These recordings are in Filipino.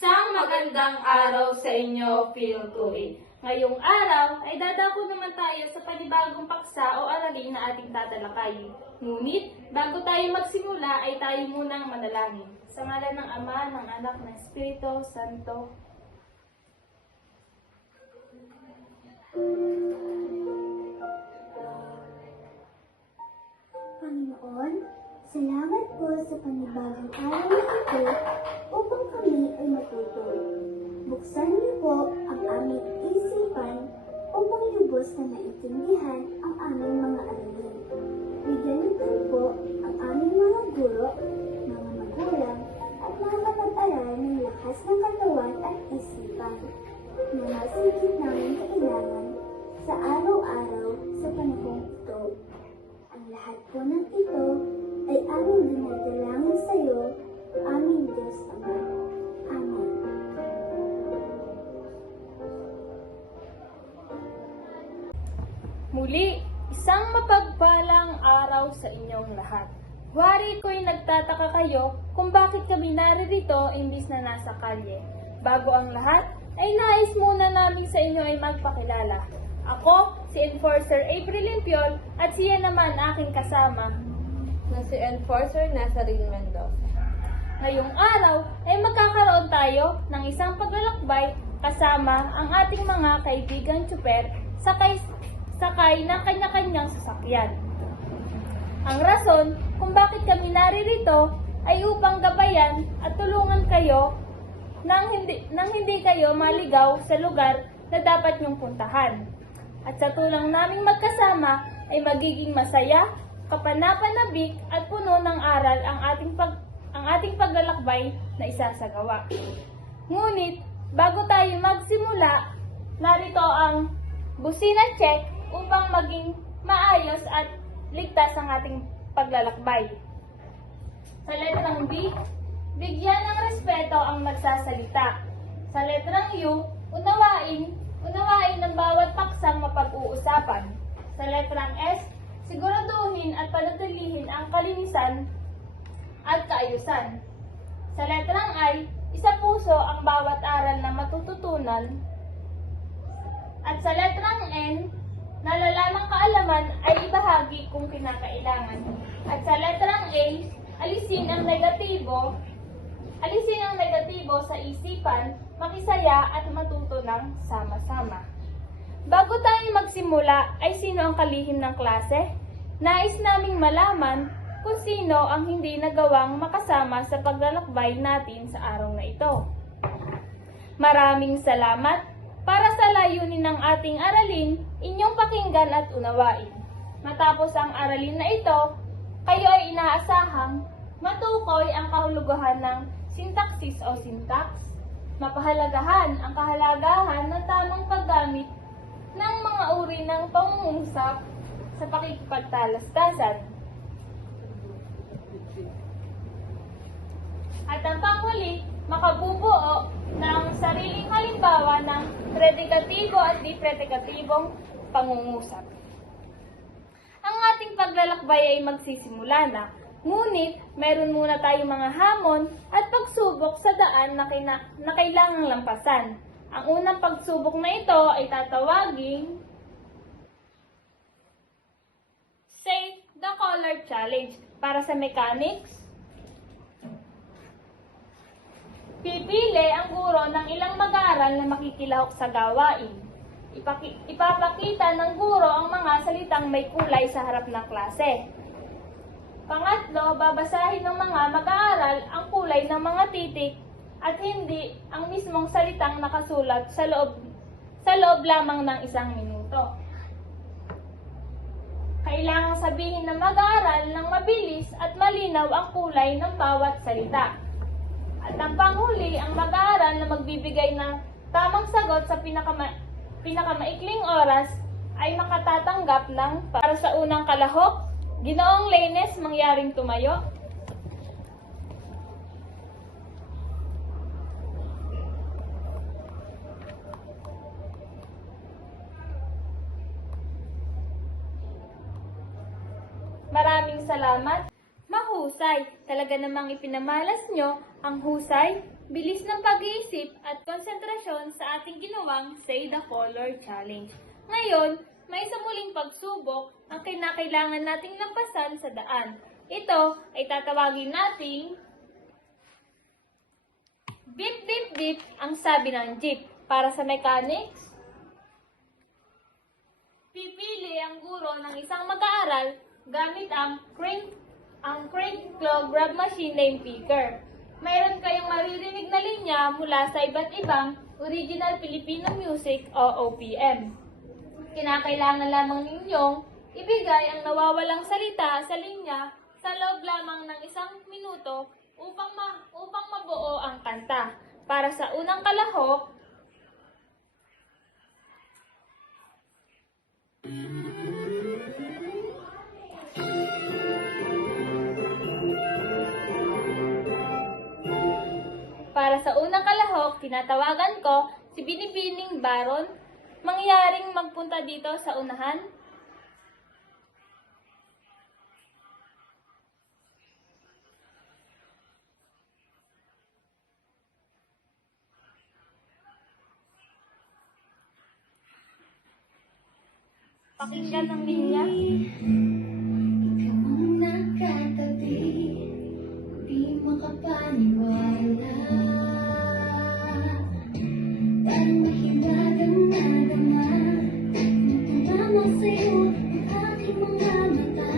Isang magandang araw sa inyo, Feel to It. Ngayong araw ay dadako naman tayo sa panibagong paksa o aralin na ating tatalakayin. Ngunit, bago tayo magsimula ay tayo munang manalangin. Sa ngalan ng Ama, ng Anak, ng Espiritu Santo. Panginoon, salamat po sa panibagong araw na ito upang kami ay matuto. Buksan niyo po ang aming isipan upang lubos na maintindihan ang aming mga aralin. Bigyan niyo din po ang aming mga guro, mga magulang, at mga kapag-aral ng lakas ng katawan at isipan na masigit namin kailangan sa araw-araw sa panahong ito. Ang lahat po ng ito ay aming dinadalangin sa iyo, aming Diyos Ama. Amen. Muli, isang mapagpalang araw sa inyong lahat. Wari ko'y nagtataka kayo kung bakit kami naririto imbis na nasa kalye. Bago ang lahat, ay nais muna namin sa inyo ay magpakilala. Ako, si Enforcer April Limpiol at siya naman aking kasama na si Enforcer Nazarene Mendoza. Ngayong araw ay magkakaroon tayo ng isang paglalakbay kasama ang ating mga kaibigang tsuper sakay ng kanya-kanyang sasakyan. Ang rason kung bakit kami naririto ay upang gabayan at tulungan kayo nang hindi kayo maligaw sa lugar na dapat niyong puntahan. At sa tulang naming magkasama ay magiging masaya, kapanapanabik at puno ng aral ang ating paglalakbay na isasagawa. Ngunit, bago tayo magsimula, narito ang busina check upang maging maayos at ligtas ang ating paglalakbay. Sa letrang B, bigyan ng respeto ang nagsasalita. Sa letrang U, unawain ang bawat paksang mapag-uusapan. Sa letrang S, siguraduhin at panatilihin ang kalinisan at kaayusan. Sa letrang I, isapuso ang bawat aral na matututunan. At sa letrang N, nalalamang kaalaman ay ibahagi kung kinakailangan. At sa letrang A, alisin ang negatibo sa isipan, makisaya at matuto ng sama-sama. Bago tayo magsimula ay sino ang kalihim ng klase? Nais naming malaman kung sino ang hindi nagawang makasama sa paglalakbay natin sa araw na ito. Maraming salamat. Para sa layunin ng ating aralin, inyong pakinggan at unawain. Matapos ang aralin na ito, kayo ay inaasahang matukoy ang kahulugan ng sintaksis o syntax, mapahalagahan ang kahalagahan ng tamang paggamit ng mga uri ng pangungusap sa pakikipagtalastasan. At ang panghuli, makabubuo ng sariling halimbawa ng predikatibo at di-predikatibong pangungusap. Ang ating paglalakbay ay magsisimula na, ngunit meron muna tayong mga hamon at pagsubok sa daan na kailangang lampasan. Ang unang pagsubok na ito ay tatawaging Say the Color Challenge. Para sa mechanics, pipili ang guro ng ilang mag-aaral na makikilahok sa gawain. Ipapakita ng guro ang mga salitang may kulay sa harap ng klase. Pangatlo, babasahin ng mga mag-aaral ang kulay ng mga titik at hindi ang mismong salitang nakasulat sa loob lamang ng 1 minuto. Kailangang sabihin ng mag-aaral ng mabilis at malinaw ang kulay ng bawat salita. At ang panghuli, ang mag-aaral na magbibigay ng tamang sagot sa pinakamaikling oras ay makatatanggap ng para sa unang kalahok, Ginoong Leines Mangyaring Tumayo. Maraming salamat. Mahusay. Talaga namang ipinamalas nyo ang husay, bilis ng pag-iisip at konsentrasyon sa ating ginawang Say the Color Challenge. Ngayon, may isa muling pagsubok ang kinakailangan nating lampasan sa daan. Ito ay tatawagin nating beep beep beep ang sabi ng jeep. Para sa mechanics, pipili ang guro ng isang mag-aaral gamit ang crank claw grab machine name picker. Mayroon kayong maririnig na linya mula sa iba't ibang original Filipino music o OPM. Kinakailangan lamang ninyong ibigay ang nawawalang salita sa linya sa loob lamang ng 1 minuto upang mabuo ang kanta. Para sa unang kalahok, tinatawagan ko si Binibining Baron. Mangyaring magpunta dito sa unahan. Pakinggan ng linya. Ikaw ang nakatabi, di makapaniwala. Pero mahiwagang nadama, tumama sa'yo ang aking mga mata.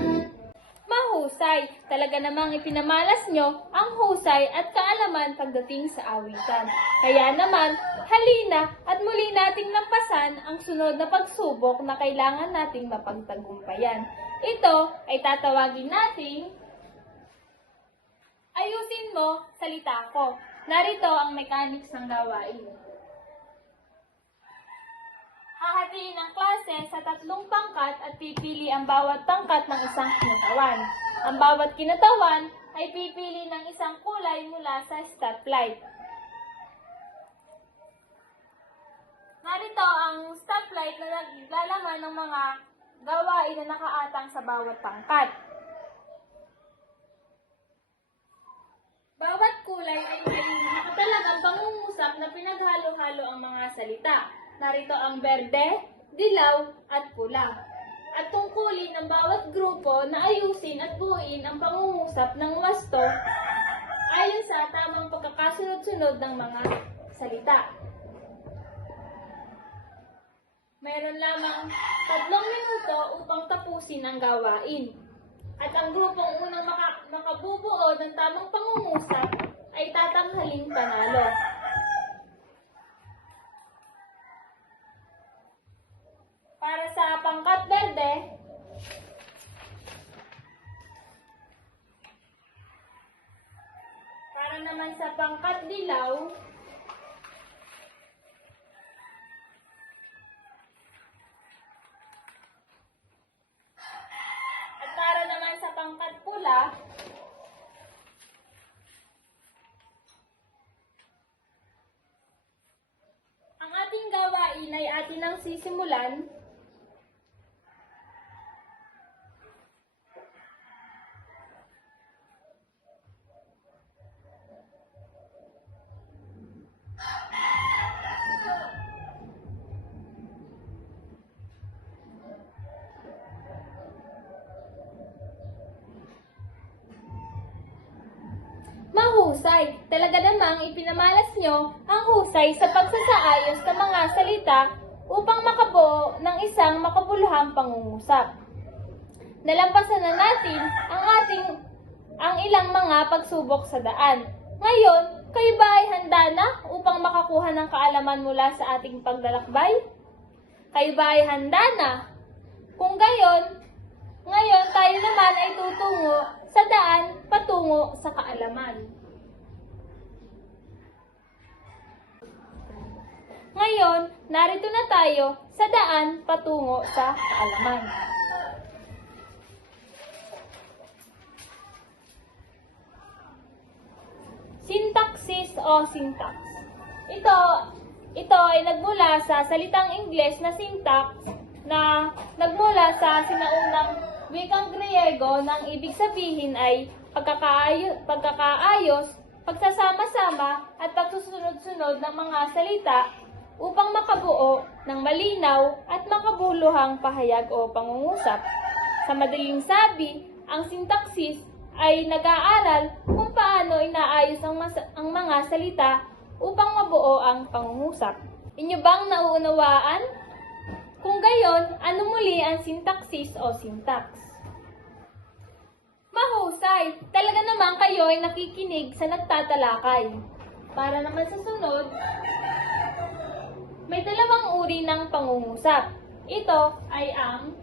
Mahusay! Talaga namang ipinamalas nyo ang husay at kaalaman pagdating sa awitan. Kaya naman, halina at muli nating lampasan ang sunod na pagsubok na kailangan nating mapagtagumpayan. Ito ay tatawagin nating ayusin mo, salita ko. Narito ang mechanics ng gawain. Hahatiin ang klase sa 3 pangkat at pipili ang bawat pangkat ng isang kinatawan. Ang bawat kinatawan ay pipili ng isang kulay mula sa stoplight. Narito ang stoplight na naglalaman ng mga gawain na nakaatang sa bawat pangkat. Bawat kulay ay may nakatalagang pangungusap na pinaghalo-halo ang mga salita. Narito ang berde, dilaw, at pula. At tungkulin ng bawat grupo na ayusin at buuin ang pangungusap ng wasto ayon sa tamang pagkakasunod-sunod ng mga salita. Mayroon lamang 3 minuto upang tapusin ang gawain. At ang grupong unang makabubuo ng tamang pangungusap ay tatanghaling panalo. Para sa pangkat berde, para naman sa pangkat dilaw, at para naman sa pangkat pula, ang ating gawain ay atin ang sisimulan mahusay. Talaga namang ipinamalas nyo ang husay sa pagsasaayos ng mga salita upang makabuo ng isang makabuluhang pangungusap. Nalampasan na natin ang ilang mga pagsubok sa daan. Ngayon, kayo ba ay handa na upang makakuha ng kaalaman mula sa ating paglalakbay? Kayo ba ay handa na? Kung gayon, ngayon tayo naman ay tutungo sa daan patungo sa kaalaman. Ngayon, narito na tayo sa daan patungo sa kaalaman. Sintaksis o syntax. Ito ay nagmula sa salitang Ingles na syntax na nagmula sa sinaunang wikang Griego nang ibig sabihin ay pagkakaayos pagsasama-sama at pagsusunod-sunod ng mga salita upang makabuo ng malinaw at makabuluhang pahayag o pangungusap. Sa madaling sabi, ang sintaksis ay nag-aaral kung paano inaayos ang mga salita upang mabuo ang pangungusap. Inyo bang nauunawaan? Kung gayon, ano muli ang sintaksis o syntax? Mahusay! Talaga naman kayo ay nakikinig sa nagtatalakay. Para naman sa sunod, may dalawang uri ng pangungusap. Ito ay ang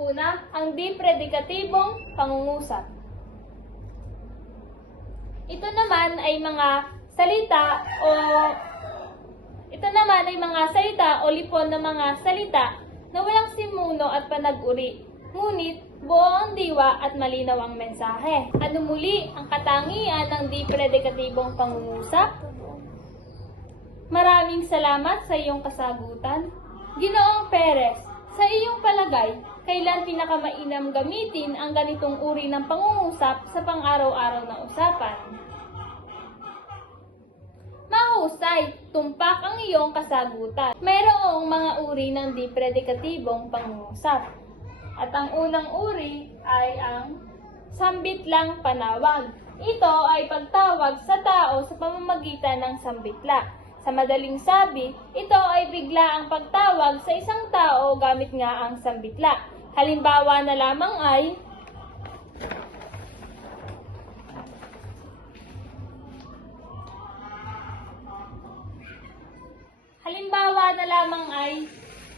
una, ang depredikatibong pangungusap. Ito naman ay mga salita o lipon ng mga salita na walang simuno at panag-uri. Ngunit buo ang diwa at malinaw ang mensahe. Ano muli ang katangian ng depredikatibong pangungusap? Maraming salamat sa iyong kasagutan. Ginoong Perez, sa iyong palagay, kailan pinakamainam gamitin ang ganitong uri ng pangungusap sa pang-araw-araw na usapan? Mahusay, tumpak ang iyong kasagutan. Mayroong mga uri ng depredikatibong pangungusap. At ang unang uri ay ang sambitlang panawag. Ito ay pagtawag sa tao sa pamamagitan ng sambitla. Sa madaling sabi, ito ay bigla ang pagtawag sa isang tao gamit nga ang sambitla. Halimbawa na lamang ay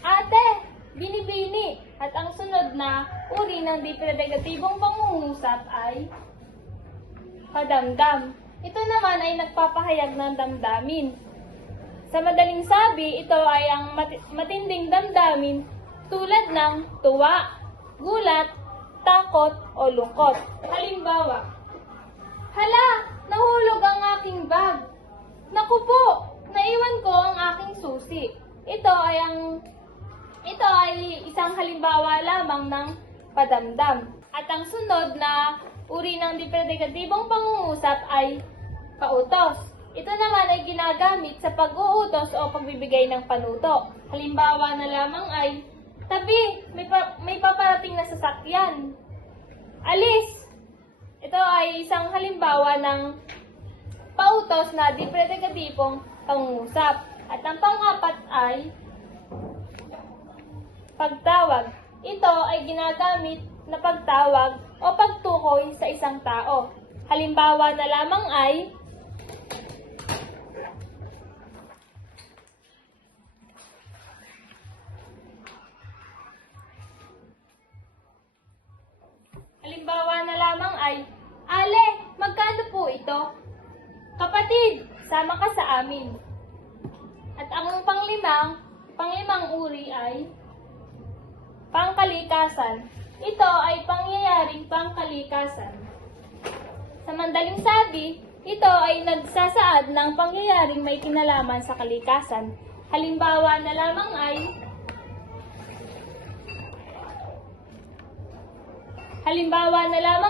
Ate, binibini. At ang sunod na uri ng depredikatibong pangungusap ay padamdam. Ito naman ay nagpapahayag ng damdamin. Sa madaling sabi, ito ay ang matinding damdamin tulad ng tuwa, gulat, takot, o lungkot. Halimbawa, hala, nahulog ang aking bag. Naku po, naiwan ko ang aking susi. Ito ay isang halimbawa lamang ng padamdam. At ang sunod na uri ng depredikatibong pangungusap ay pautos. Ito naman ay ginagamit sa pag-uutos o pagbibigay ng panuto. Halimbawa na lamang ay, tabi, may paparating na sasakyan. Alis! Ito ay isang halimbawa ng pautos na depredikatibong pangungusap. At ang pang-apat ay pagtawag. Ito ay ginagamit na pagtawag o pagtukoy sa isang tao. Halimbawa na lamang ay Ale, magkano po ito? Kapatid, sama ka sa amin. At ang panglimang uri ay pangkalikasan. Ito ay pangyayaring pangkalikasan. Sa madaling sabi, ito ay nagsasaad ng pangyayaring may kinalaman sa kalikasan. Halimbawa na lamang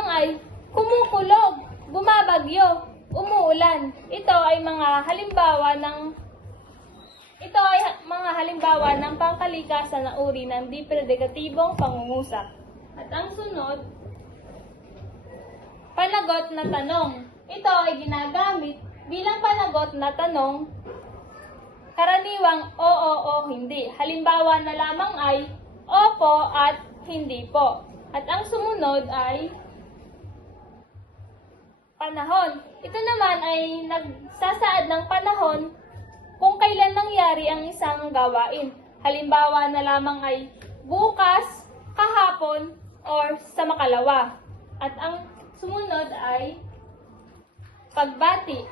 ay kumukulog, bumabagyo, umuulan. Ito ay mga halimbawa ng pangkalikasan na uri ng depredikatibong pangungusap. At ang sunod, panagot na tanong. Ito ay ginagamit bilang panagot na tanong, karaniwang oo o hindi. Halimbawa na lamang ay opo at hindi po. At ang sumunod ay panahon. Ito naman ay nagsasaad ng panahon kung kailan nangyari ang isang gawain. Halimbawa na lamang ay bukas, kahapon, or sa makalawa. At ang sumunod ay pagbati.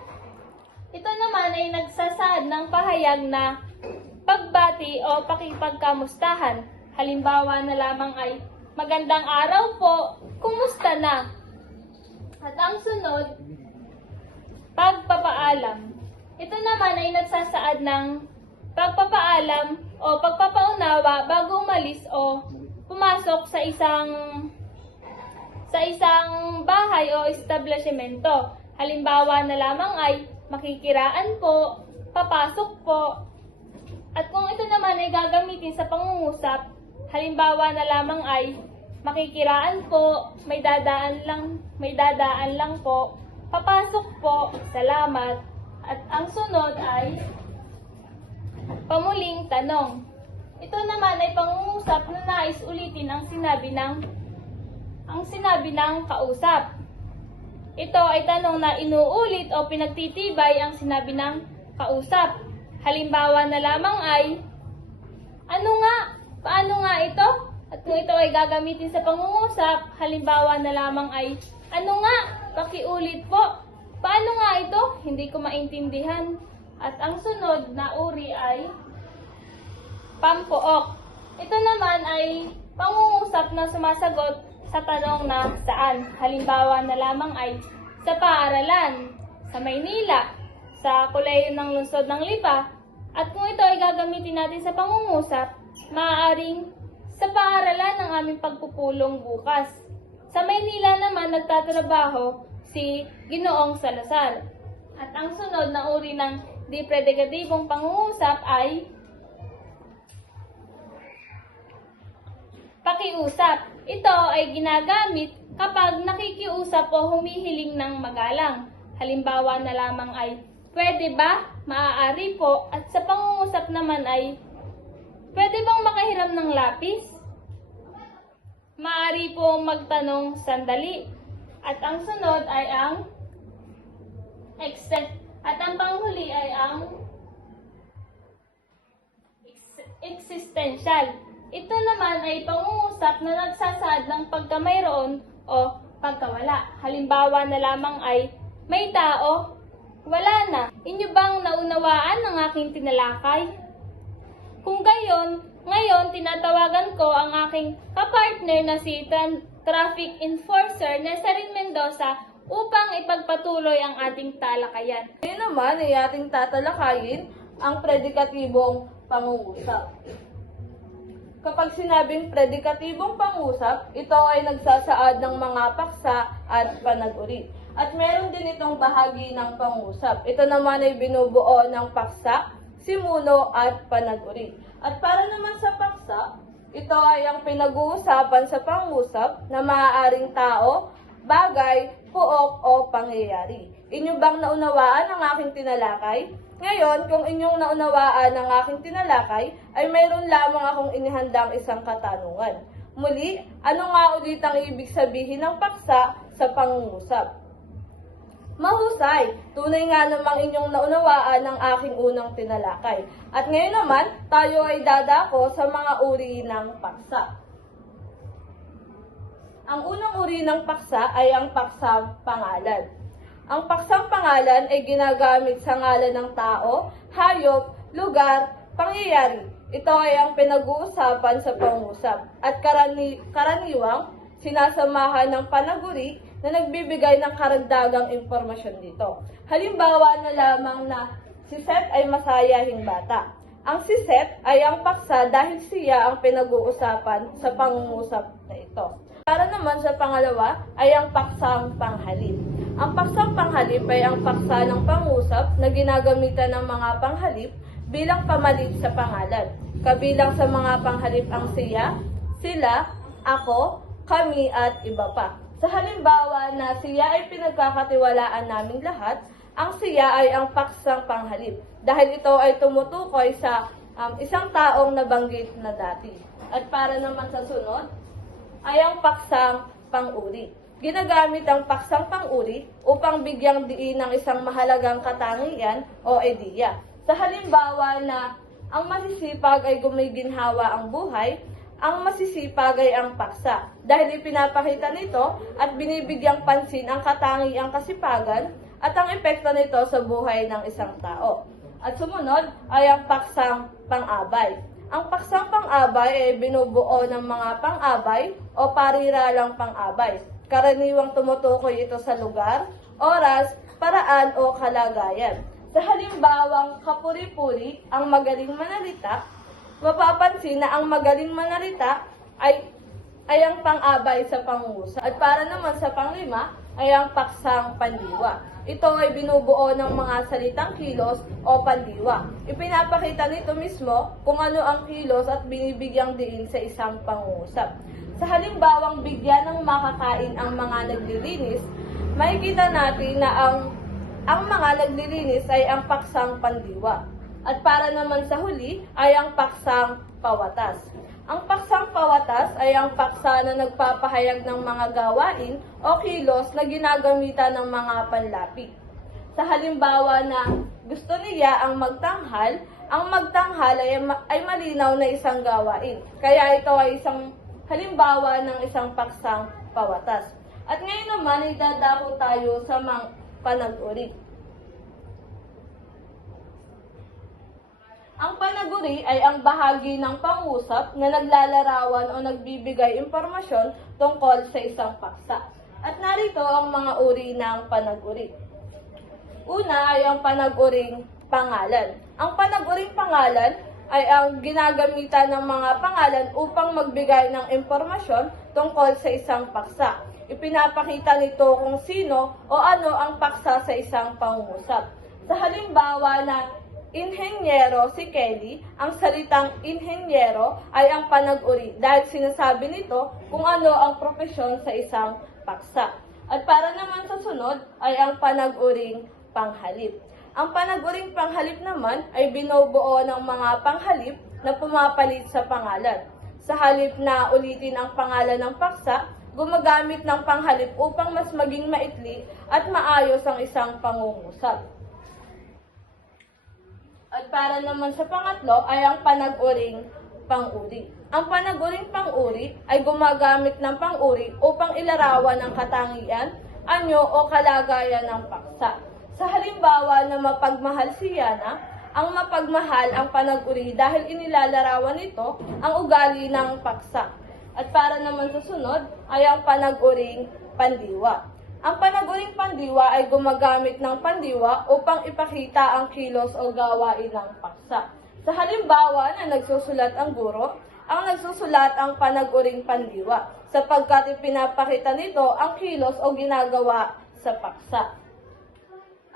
Ito naman ay nagsasaad ng pahayag na pagbati o pakipagkamustahan. Halimbawa na lamang ay magandang araw po, kumusta na? At ang sunod, pagpapaalam. Ito naman ay nagsasaad ng pagpapaalam o pagpapaunawa bago umalis o pumasok sa sa isang bahay o establishmento. Halimbawa na lamang ay makikiraan po, papasok po. At kung ito naman ay gagamitin sa pangungusap, halimbawa na lamang ay makikiraan po, may dadaan lang po, papasok po, salamat. At ang sunod ay pamuling tanong. Ito naman ay pangungusap na nais ulitin ang sinabi ng kausap. Ito ay tanong na inuulit o pinagtitibay ang sinabi ng kausap. Halimbawa na lamang ay, ano nga? Paano nga ito? At kung ito ay gagamitin sa pangungusap, halimbawa na lamang ay, ano nga? Pakiulit po. Paano nga ito? Hindi ko maintindihan. At ang sunod na uri ay pampook. Ito naman ay pangungusap na sumasagot sa tanong na saan. Halimbawa na lamang ay sa paaralan, sa Maynila, sa kolehiyo ng lungsod ng Lipa. At kung ito ay gagamitin natin sa pangungusap, maaaring sa paaralan ng aming pagpupulong bukas. Sa Maynila naman nagtatrabaho si Ginoong Salazar. At ang sunod na uri ng di predikatibong pangungusap ay pakiusap. Ito ay ginagamit kapag nakikiusap o humihiling ng magalang. Halimbawa na lamang ay, pwede ba? Maaari po. At sa pangungusap naman ay, pwede bang makahiram ng lapis? Maaari po magtanong sandali. At ang sunod ay ang at ang panghuli ay ang existential. Ito naman ay pangungusap na nagsasaad ng pagkamayroon o pagkawala. Halimbawa na lamang ay, may tao, wala na. Inyo bang naunawaan ang aking tinalakay? Kung gayon, ngayon tinatawagan ko ang aking kapartner na si Traffic Enforcer na Sarin Mendoza upang ipagpatuloy ang ating talakayan. Ngayon naman ay ating tatalakayin ang predikatibong pangungusap. Kapag sinabing predikatibong pangusap, ito ay nagsasaad ng mga paksa at panag-uri. At meron din itong bahagi ng pangusap. Ito naman ay binubuo ng paksa, simuno at panag-uri. At para naman sa paksa, ito ay ang pinag-uusapan sa pangusap na maaaring tao, bagay, puok o pangyayari. Inyo bang naunawaan ang aking tinalakay? Ngayon, kung inyong naunawaan ang aking tinalakay, ay mayroon lamang akong inihandang isang katanungan. Muli, ano nga ulit ang ibig sabihin ng paksa sa pangungusap? Mahusay! Tunay nga namang inyong naunawaan ang aking unang tinalakay. At ngayon naman, tayo ay dadako sa mga uri ng paksa. Ang unang uri ng paksa ay ang paksang pangalan. Ang paksang pangalan ay ginagamit sa ngalan ng tao, hayop, lugar, pangyayari. Ito ay ang pinag-uusapan sa pangusap at karaniwang sinasamahan ng panaguri na nagbibigay ng karagdagang impormasyon dito. Halimbawa na lamang na si Seth ay masayahing bata. Ang si Seth ay ang paksa dahil siya ang pinag-uusapan sa pangungusap na ito. Para naman sa pangalawa ay ang paksang panghalip. Ang paksang panghalip ay ang paksa ng pangusap na ginagamitan ng mga panghalip bilang pamalit sa pangalan. Kabilang sa mga panghalip ang siya, sila, ako, kami at iba pa. Sa halimbawa na siya ay pinagkakatiwalaan naming lahat, ang siya ay ang paksang panghalip dahil ito ay tumutukoy sa isang taong nabanggit na dati. At para naman sa sunod ay ang paksang panguri. Ginagamit ang paksang panguri upang bigyang diin ng isang mahalagang katangian o ideya. Sa halimbawa na ang masisipag ay gumiginhawa ang buhay, ang masisipag ay ang paksa dahil ipinapakita nito at binibigyang pansin ang katangiang kasipagan at ang epekto nito sa buhay ng isang tao. At sumunod ay ang paksang pang-abay. Ang paksang pang-abay ay binubuo ng mga pang-abay o pariralang pang-abay. Karaniwang tumutukoy ito sa lugar, oras, paraan o kalagayan. Sa halimbawang kapuri-puri, ang magaling manalita, mapapansin na ang magaling manalita ay ay ang pang-abay sa pangungusap. At para naman sa panglima ay ang paksang pandiwa. Ito ay binubuo ng mga salitang kilos o pandiwa. Ipinapakita nito mismo kung ano ang kilos at binibigyang diin sa isang pangungusap. Sa halimbawang bigyan ng makakain ang mga naglilinis, makikita natin na ang mga naglilinis ay ang paksang pandiwa. At para naman sa huli ay ang paksang pawatas. Ang paksang pawatas ay ang paksa na nagpapahayag ng mga gawain o kilos na ginagamitan ng mga panlapig. Sa halimbawa na gusto niya ang magtanghal ay malinaw na isang gawain. Kaya ito ay isang halimbawa ng isang paksang pawatas. At ngayon naman ay dadako tayo sa mga panag-uri. Ang panaguri ay ang bahagi ng pangusap na naglalarawan o nagbibigay impormasyon tungkol sa isang paksa. At narito ang mga uri ng panaguri. Una ay ang panaguring pangalan. Ang panaguring pangalan ay ang ginagamitan ng mga pangalan upang magbigay ng impormasyon tungkol sa isang paksa. Ipinapakita nito kung sino o ano ang paksa sa isang pangungusap. Sa halimbawa na inhenyero si Kelly, ang salitang inhenyero ay ang panag-uri dahil sinasabi nito kung ano ang profesyon sa isang paksa. At para naman sa sunod ay ang panag-uring panghalip. Ang panag-uring panghalip naman ay binubuo ng mga panghalip na pumapalit sa pangalan. Sa halip na ulitin ang pangalan ng paksa, gumagamit ng panghalip upang mas maging maikli at maayos ang isang pangungusap. At para naman sa pangatlo ay ang panag-uring pang-uri. Ang panag-uring pang-uri ay gumagamit ng pang-uri upang ilarawan ang katangian, anyo o kalagayan ng paksa. Sa halimbawa na mapagmahal si Yana, ang mapagmahal ang panag-uri dahil inilalarawan nito ang ugali ng paksa. At para naman sa sunod ay ang panag-uring pandiwa. Ang panaguring pandiwa ay gumagamit ng pandiwa upang ipakita ang kilos o gawain ng paksa. Sa halimbawa na nagsusulat ang guro, ang nagsusulat ang panaguring pandiwa sapagkat ipinapakita nito ang kilos o ginagawa sa paksa.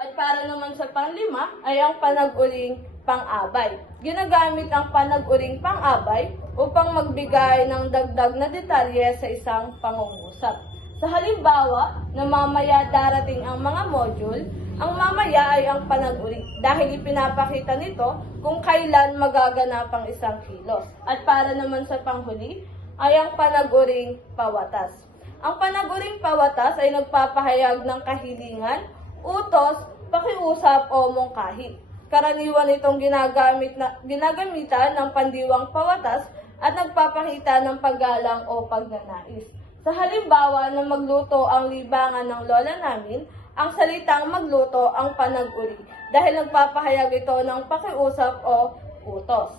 At para naman sa panglima ay ang panaguring pang-abay. Ginagamit ang panaguring pang-abay upang magbigay ng dagdag na detalye sa isang pangungusap. Sa halimbawa na mamaya darating ang mga module, ang mamaya ay ang panag-uri dahil ipinapakita nito kung kailan magaganap ang isang kilos. At para naman sa panghuli ay ang panag-uring pawatas. Ang panag-uring pawatas ay nagpapahayag ng kahilingan, utos, pakiusap o mungkahi. Karaniwan itong ginagamitan ng pandiwang pawatas at nagpapakita ng paggalang o pagnanais. Sa halimbawa na magluto ang libangan ng lola namin, ang salitang magluto ang panag-uri dahil nagpapahayag ito ng pakiusap o utos.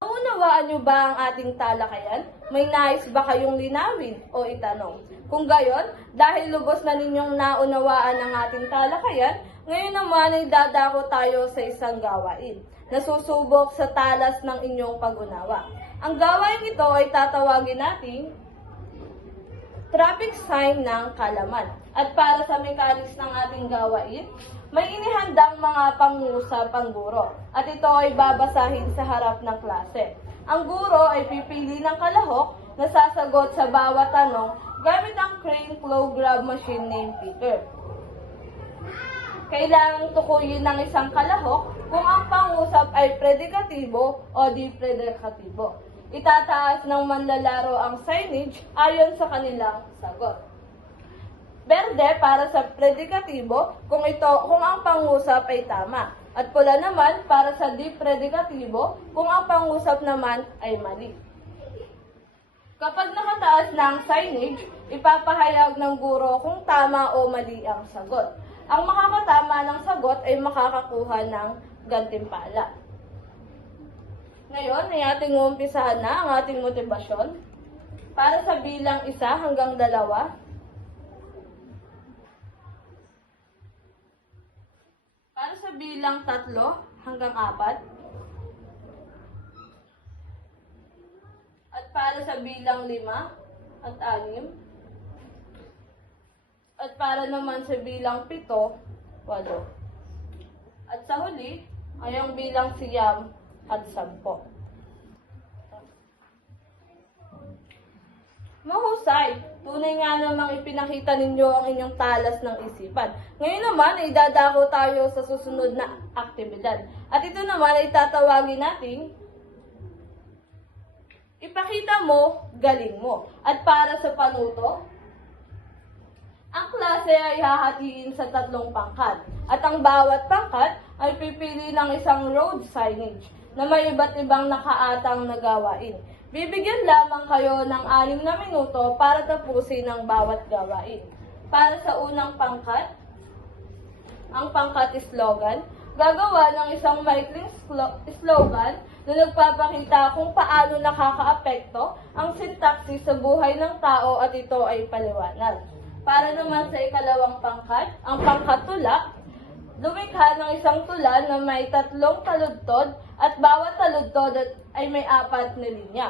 Naunawaan niyo ba ang ating talakayan? May nais ba kayong linawin o itanong? Kung gayon, dahil lubos na ninyong naunawaan ang ating talakayan, ngayon naman ay dadako tayo sa isang gawain na susubok sa talas ng inyong pag-unawa. Ang gawain ito ay tatawagin nating traffic sign ng Kalaman. At para sa mechanics ng ating gawain, may inihandang mga pangusap ang guro. At ito ay babasahin sa harap ng klase. Ang guro ay pipili ng kalahok na sasagot sa bawat tanong gamit ang crane claw grab machine named Peter. Kailangang tukuyin ng isang kalahok kung ang pangusap ay predikatibo o di predikatibo. Itataas ng manlalaro ang signage ayon sa kanilang sagot. Berde para sa predikatibo kung ang pangusap ay tama. At pula naman para sa di predikatibo kung ang pangusap naman ay mali. Kapag nakataas na ang signage, ipapahayag ng guro kung tama o mali ang sagot. Ang makakatama ng sagot ay makakakuha ng gantimpala. Ngayon ay ating umpisahan na ang ating motibasyon para sa bilang 1 hanggang 2. Para sa bilang 3 hanggang 4. At para para sa bilang 5 at 6, at para naman sa bilang 7, 8. At sa huli ay ang bilang 9 at 10. Mahusay! Tunay nga namang ipinakita ninyo ang inyong talas ng isipan. Ngayon naman ay dadako tayo sa susunod na aktibidad. At ito naman ay tatawagin nating ipakita mo, galing mo. At para sa panuto, ang klase ay hahatiin sa 3 pangkat. At ang bawat pangkat ay pipili ng isang road signage na may iba't ibang nakaatang na gawain. Bibigyan lamang kayo ng 6 na minuto para tapusin ang bawat gawain. Para sa unang pangkat, ang pangkat slogan, gagawa ng isang maikling slogan na nagpapakita kung paano nakakaapekto ang sintaksis sa buhay ng tao at ito ay paliwanag. Para naman sa ikalawang pangkat, ang pangkat tula, lumikha ng isang tula na may 3 taludtod at bawat taludtod ay may 4 na linya.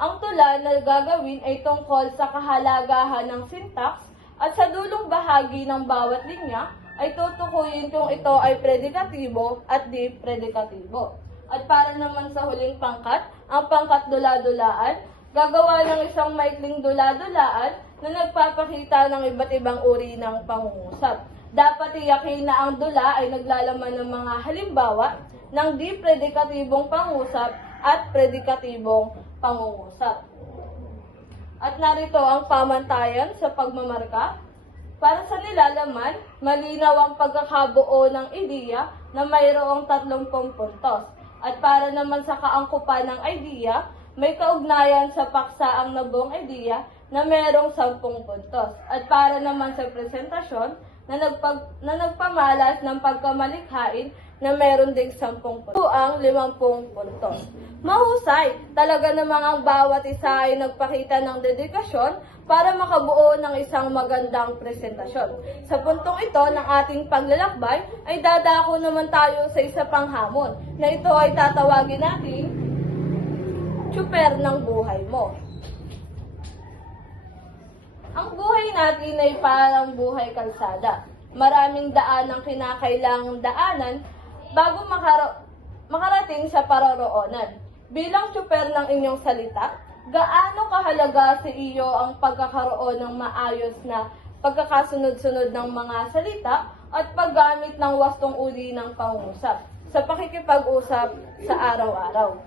Ang tula na gagawin ay tungkol sa kahalagahan ng syntax at sa dulong bahagi ng bawat linya ay tutukuyin kung ito ay predikatibo at di predikatibo. At para naman sa huling pangkat, ang pangkat dula-dulaan, gagawa ng isang maikling dula-dulaan na nagpapakita ng iba't ibang uri ng pangungusap. Dapat tiyakin na ang dula ay naglalaman ng mga halimbawa ng di predikatibong pangusap at predikatibong pangungusap. At narito ang pamantayan sa pagmamarka. Para sa nilalaman, malinaw ang pagkakabuo ng ideya na mayroong 30 puntos. At para naman sa kaangkupan ng ideya, may kaugnayan sa paksa ang nabuong ideya na mayroong 10 puntos. At para naman sa presentasyon, na nagpamalas ng pagkamalikhain na meron ding 10 puntos. Ito ang 50 puntos. Mahusay! Talaga namang ang bawat isa ay nagpakita ng dedikasyon para makabuo ng isang magandang presentasyon. Sa puntong ito ng ating paglalakbay ay dadako naman tayo sa isa pang hamon na ito ay tatawagin natin tsuper ng buhay mo. Ang buhay natin ay parang buhay kalsada. Maraming daan ang kinakailangang daanan bago makarating sa paroroonan. Bilang tsuper ng inyong salita, gaano kahalaga sa iyo ang pagkakaroon ng maayos na pagkakasunod-sunod ng mga salita at paggamit ng wastong uri ng pangungusap sa pakikipag-usap sa araw-araw?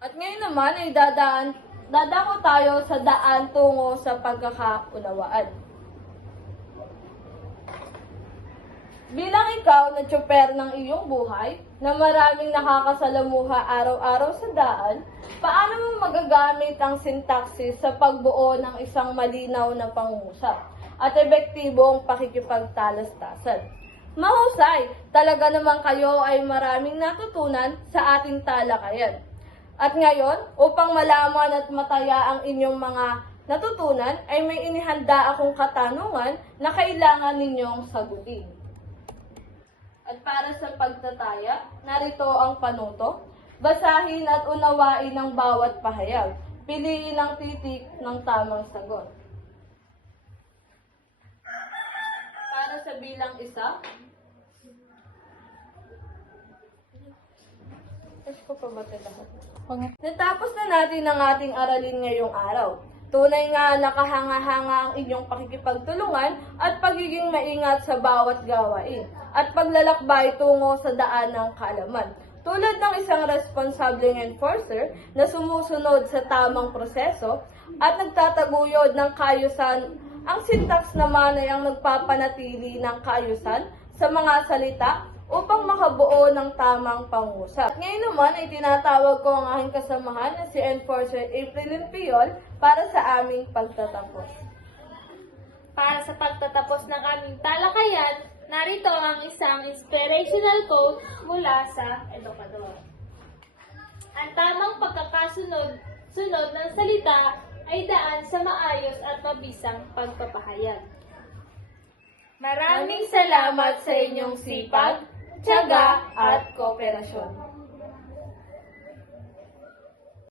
At ngayon naman ay dadako tayo sa daan tungo sa pagkakaunawaan. Bilang ikaw na tsuper ng iyong buhay, na maraming nakakasalamuha araw-araw sa daan, paano mo magagamit ang sintaksis sa pagbuo ng isang malinaw na pangungusap at epektibong pakikipagtalastasan? Mahusay! Talaga naman kayo ay maraming natutunan sa ating talakayan. At ngayon, upang malaman at mataya ang inyong mga natutunan, ay may inihanda akong katanungan na kailangan ninyong sagutin. At para sa pagtataya, narito ang panuto. Basahin at unawain ang bawat pahayag. Piliin ang titik ng tamang sagot. Para sa bilang 1, natapos na natin ang ating aralin ngayong araw. Tunay nga nakahanga-hanga ang inyong pakikipagtulungan at pagiging maingat sa bawat gawain at paglalakbay tungo sa daan ng kaalaman. Tulad ng isang responsableng enforcer na sumusunod sa tamang proseso at nagtataguyod ng kaayusan, ang syntax naman ay ang nagpapanatili ng kaayusan sa mga salita upang makabuo ng tamang pangusap. Ngayon naman ay tinatawag ko ang aking kasamahan na si Enforcer April Piol para sa aming pagtatapos. Para sa pagtatapos ng aming talakayan, narito ang isang inspirational quote mula sa edukador. Ang tamang pagkakasunod ng salita ay daan sa maayos at mabisang pagpapahayag. Maraming salamat sa inyong sipag, tiyaga at kooperasyon.